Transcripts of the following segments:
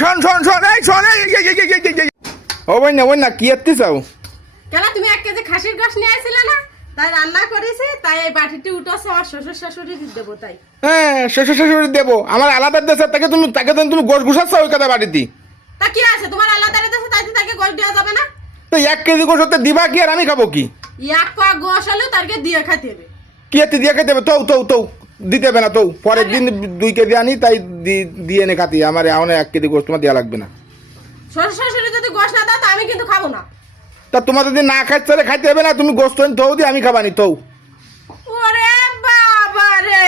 শোন শোন শোন এই শোন এই। ও বই না কি এত্তি চাও? কেন তুমি এক কেজি খাসির গোশ নিয়ে আসছিলে না? তাই রান্না করেছি তাই এই বাটিটি উঠেছে আমার শ্বশুর শাশুড়ি দেবো তাই। হ্যাঁ শ্বশুর শাশুড়ি দেবো। আমার আলাদা দেশে তাকে তুমি তাকে তুমি গোস ঘুষাচ্ছ ওই কথা বাড়িতে? তা কি আছে? তোমার আলাদা রেখেছে তাই তাকে গোশ দেওয়া যাবে না? তো এক কেজি গোস হতে দিবা কি আর আমি খাব কি? এক পা গোশ হলেও তাকে দিয়ে খাইতে হবে। কি দিয়ে খেতে হবে? তৌ তৌ তৌ। দিতে হবে না তৌ। পরের দিন দুই কেজি আনি তাই দিয়ে এনে খাতি। আমার এখন এক কেজি গোস তোমার দেওয়া লাগবে না। শ্বশুর যদি গোশ না দাও তা আমি কিন্তু খাব না। তা তোমার যদি না খাইতে তাহলে খাইতে হবে না। তুমি গোস তো দিয়ে আমি খাবানি তৌ ওরে বাবা রে!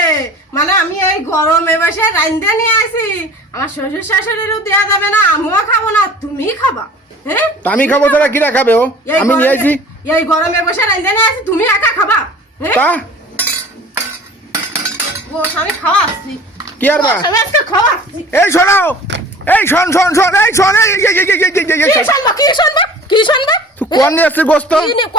মানে আমি এই গরমে বসে রান্দে নিয়ে আসি আমার শ্বশুর শাশুড়িরও দেওয়া যাবে না আমিও খাব না তুমি খাবা। হ্যাঁ আমি খাব তারা কিরা খাবে ও? আমি নিয়ে আসি এই গরমে বসে রান্দে নিয়ে আসি তুমি একা খাবা। হ্যাঁ তা গোশ আমি খাওয়াচ্ছি কি আর বা? এই শোনাও। এই শোন শোন শোন এই শোন এই এই, এই, এই, এই, এই, এই, এই, কি শোন। কি শুনবা কি শুনবা? তুই কোন নিয়ে আসছিস গোস্ত? নিয়ে-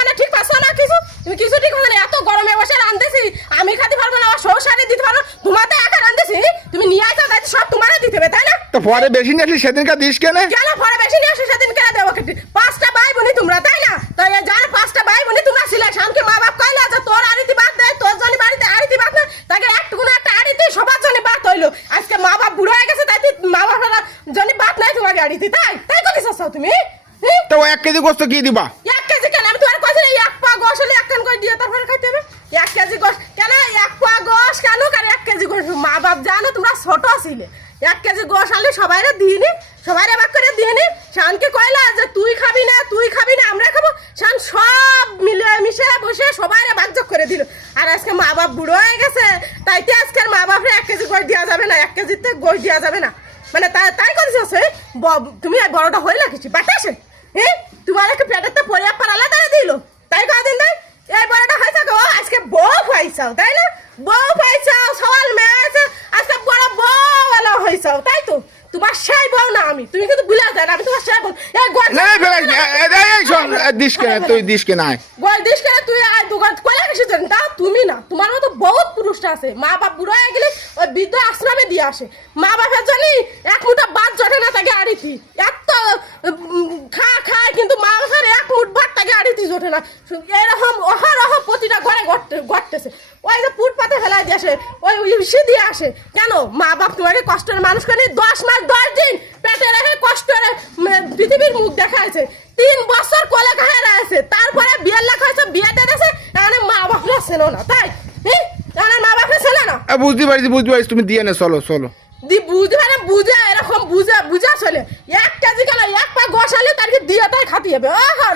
মানে ঠিক পাচ্ছ না কিছু? তুমি কিছু ঠিক এত গরমে বসে রান্ধেছি আমি খাতে পারব না আমার দিতে পারব তোমার তো একা রান্ধেছি তুমি নিয়ে তাই সব তোমারই দিতে হবে তাই না? তো পরে বেশি নিয়ে আসলি সেদিনকার দিস কেনে? কেন পরে বেশি নিয়ে আসো সেদিন কেন দেবো কেটে? পাঁচটা ভাই বোনি তোমরা তাই না তো এই যার পাঁচটা ভাই বোনি তোমরা ছিলে শামকে মা বাপ কইলা যে তোর আড়িতে বাদ দেয় তোর জন্য বাড়িতে আড়িতে বাদ না তাকে একটুকু না একটা আড়িতে সবার জন্য বাদ হইল আজকে মা বাপ বুড়ো হয়ে গেছে তাই তুই মা বাপের জন্য বাদ নাই তোমাকে আড়িতে তাই তাই করিস তুমি? তো এক কেজি গোস্ত কি দিবা? এক কেজি কেন? আমি তোমার এই এক পা গোশ হলে এক কান করে দিয়ে তারপরে খাইতে হবে। এক কেজি গোশ কেন এক পা গোশ কেন কার এক কেজি গোশ মা বাপ জানো তোমরা ছোট ছিলে। এক কেজি গোশ আনলে সবাইরে দিইনি সবাইরে বাক করে দিইনি শানকে কইলা যে তুই খাবি না তুই খাবি না আমরা খাব। শান সব মিলে মিশে বসে সবাইরে ভাগযোগ করে দিল। আর আজকে মা বাপ বুড়ো হয়ে গেছে তাইতে আজকে মা বাপরে এক কেজি গোশ দেওয়া যাবে না এক কেজিতে গোশ দেওয়া যাবে না। মানে তাই তাই করেছিস তুমি এই বড়টা হইলা কিছু বাতাসে হ্যাঁ? তোমার একটা পেটের তো পরিয়া পারালা তারা দিল। তাই কদিন তাই এই বড়টা হয়েছে গো আজকে বউ পাইছাও তাই না? বউ পাইছাও সওয়াল মেয়ে আছে আজকে বড় বউ वाला হয়েছাও তাই তো? তোমার সেই বউ না আমি তুমি কিন্তু ভুলে যায় আমি তোমার সেই বউ। এই গোল না এই শোন দিস কেনে তুই দিস কেনে গোল দিস করে তুই আর দোকান কলা কিছু জানি তা তুমি না তোমার মতো বহুত পুরুষটা আছে। মা বাপ বুড়ো হয়ে গেলে ওই বৃদ্ধ আশ্রমে দিয়ে আসে। মা বাপের জন্য এক মুঠা বাদ জটে না তাকে আড়িতি এত খা, খায়, কিন্তু মা বাপের এক মুঠ ভাত তাকে আড়িতি জোটে না। এরকম অহরহ প্রতিটা ঘরে ঘটতে, ঘটতেছে। ওই যে পুট পাতে ফেলাই দিয়ে আসে, ওই ইসে দিয়ে আসে। কেন? মা বাপ তোমাকে কষ্টের মানুষ করে দশ মাস, দশ দিন পেটে রেখে কষ্টের পৃথিবীর মুখ দেখাইছে। তিন বছর কোলে খায় আছে? তারপরে বিয়ের লেখা হয়েছে বিয়ে দিয়েছে এখানে মা বাপরা ছিল না, তাই হ্যাঁ এখানে মা বাপরা ছিল না আ, বুঝতে পারছি বুঝতে পারছি তুমি দিয়ে নে চলো চলো। দি বুঝবে না বুঝে এরকম বুঝে বুঝে চলে এক কেজি কেন এক পা গোসালে তারকে দিয়ে তাই খাতি হবে।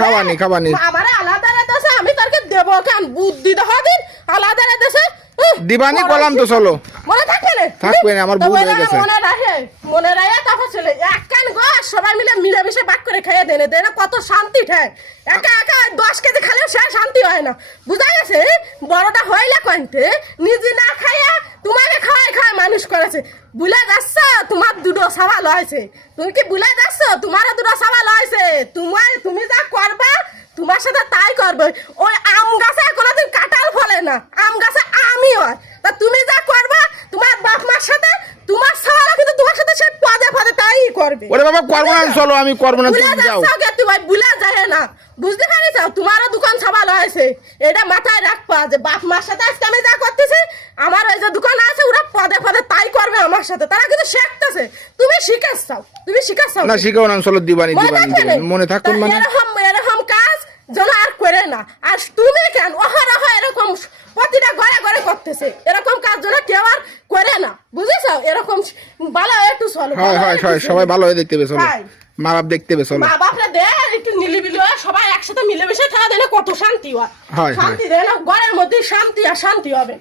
খাবানি, খাবানি। আমার আলাদা রেতেছে আমি তারকে দেবো কেন? বুদ্ধি দেখা দিন আলাদা রেতেছে দিবানি কলাম তো চলো। মনে থাকবে না থাকবে না, আমার ভুল হয়ে গেছে। মনে রাখে মনে রাখে তারপর চলে। এক কান গোস সবাই মিলে মিলেমিশে বাক করে খেয়ে দেনে দেনে কত শান্তি ঠায় একা একা দশ কেজি খালে সে শান্তি হয় না। বুঝা গেছে? বড়টা হইলে কইতে নিজে না খাইয়া তোমাকে খাওয়াই খাওয়াই মানুষ করেছে। বুলে যাচ্ছ তোমার দুটো সওয়াল হয়েছে তুমি কি বুলে যাচ্ছ? তোমারও দুটো সওয়াল হয়েছে তোমার তুমি যা করবা তোমার সাথে তাই করবে। ওই আম গাছে কোনোদিন কাঁঠাল ফলে না। আম গাছে আমই হয়। তা তুমি যা করবা তোমার বাপ মার সাথে তোমার সওয়াল কিন্তু তোমার সাথে সে পদে পদে তাই করবে। ওরে বাবা করব না চলো আমি করব না তুমি যাও। তুমি বুলে যায় না। বুঝতে পারিস তোমারও দোকান সবাল হয়েছে এটা মাথায় রাখবা যে বাপ মার সাথে আজকে আমি যা করতেছি আমার ওই যে দোকান আছে ওরা পদে পদে তাই করবে আমার সাথে তারা কিন্তু শিখতেছে। তুমি তুমি না শিখাও না চলো দিবানি দিবানি মনে থাকুন মানে এরকম এরকম কাজ যেন আর করে না। আর তুমি কেন? অহরহ এরকম প্রতিটা ঘরে ঘরে করতেছে। এরকম কাজ যেন কেউ আর করে না। বুঝেছ এরকম ভালো একটু চলো হয় হয় হয় সবাই ভালো হয়ে দেখতে হয়। মা বাপ দেখতে চলো। মা বাপরা দে একটু নিলিবিলি হয়ে সবাই একসাথে মিলেমিশে থাকা দিলে কত শান্তি হয়। শান্তি দেয় না ঘরের মধ্যে শান্তি আর শান্তি হবে